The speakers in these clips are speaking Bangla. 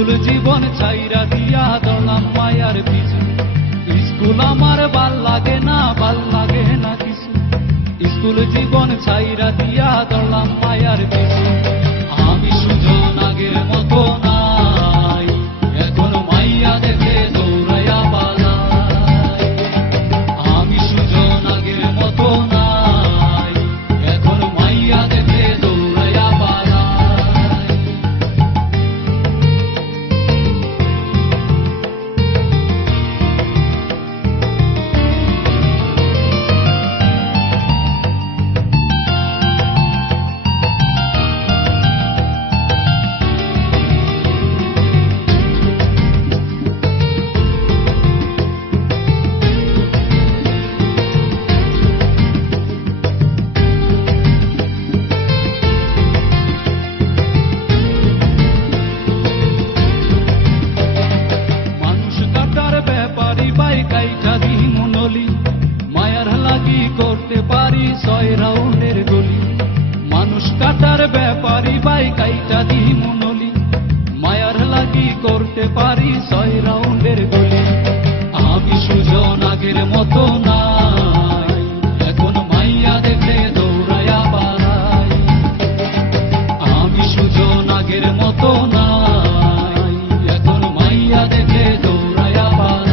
স্কুল জীবন ছাইরা দিয়া দৌড়লাম মায়ার পিছু। স্কুল আমার ভাল লাগে না কিছু। স্কুল জীবন ছাইরা দিয়া দৌড়লাম মায়ার পিছু। আমি সুজন আগের মতো নাই, এখন মাইয়া দেখে দৌড়াইয়া পালাই। আমি সুজন আগের মতো নাই, এখন মাইয়া দেখে দৌড়াইয়া পালাই। মায়ার লাগি করতে পারি 6 রাউন্ডের গলি। মানুষ কাটার ব্যাপারী বাই কাইটা দি মুনলি, মায়ার লাগি করতে পারি 6 রাউন্ডের গলি। আমি সুজন আগের মতো নাই, এখন মাইয়া দেখে দৌড়াইয়া পালাই। আমি সুজন আগের মতো নাই, এখন মাইয়া দেখে দৌড়াইয়া পালাই।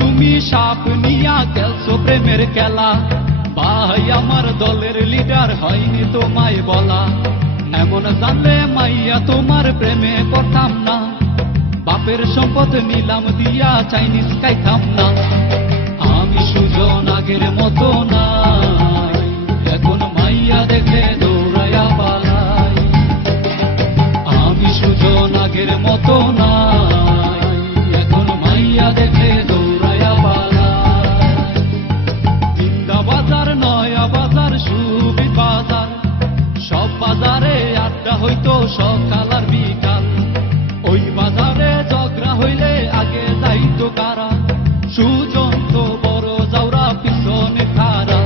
তুমি সাপ নিয়া খেলছো প্রেমের খেলা, ভাই আমার দলের লিডার হয়নি তোমায় বলা। এমন জানলে মাইয়া তোমার প্রেমে পড়তাম না, বাপের সম্পদ নিলাম দিয়া চাইনিজ খাইতাম না। আমি সুজন আগের মতো নাই, এখন মাইয়া দেখে দৌড়াইয়া পালাই। আমি সুজন আগের মতো নাই, এখন মাইয়া দেখে দৌড়াইয়া পালাই। জিন্দা বাজার, নয়া বাজার, সুবি বাজার, সব বাজারে আড্ডা হইতো সকাল আর বিকাল। ওই বাজারে ঝগড়া হইলে আগে যাইতো কারা, সুজন তো বড় যাওরা পিছনে খারা।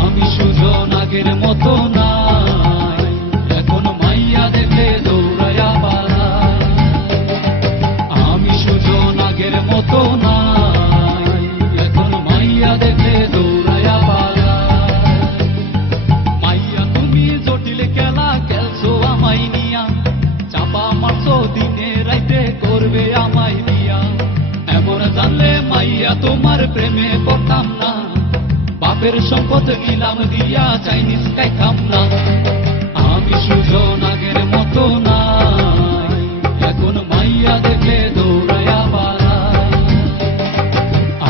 আমি সুজন আগের মতো নাই, এখন মাইয়া দেখে দৌড়াইয়া পালাই। আমি সুজন আগের মতো নাই, এখন মাইয়া দেখে দৌড়াইয়া পালাই। মাইয়া তুমি জটিল খেলা খেলছো আমায় নিয়া, চাপা মারছো দিনে রাইতে করবে আমায় বিয়া। এমন জানলে মাইয়া তোমার প্রেমে পড়তাম না, বাপের সম্পদ নিলাম দিয়া চাইনিজ খাইতাম না। আমি সুজন আগের মতো নাই, এখন মাইয়া দেখে দৌড়াইয়া পালাই।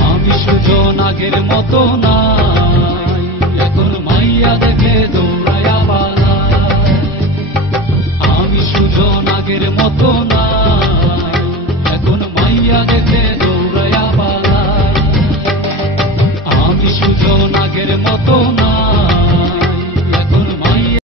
আমি সুজন আগের মতো নাই, এখন মাইয়া দেখে দৌড়াইয়া পালাই। আমি সুজন আগের মতো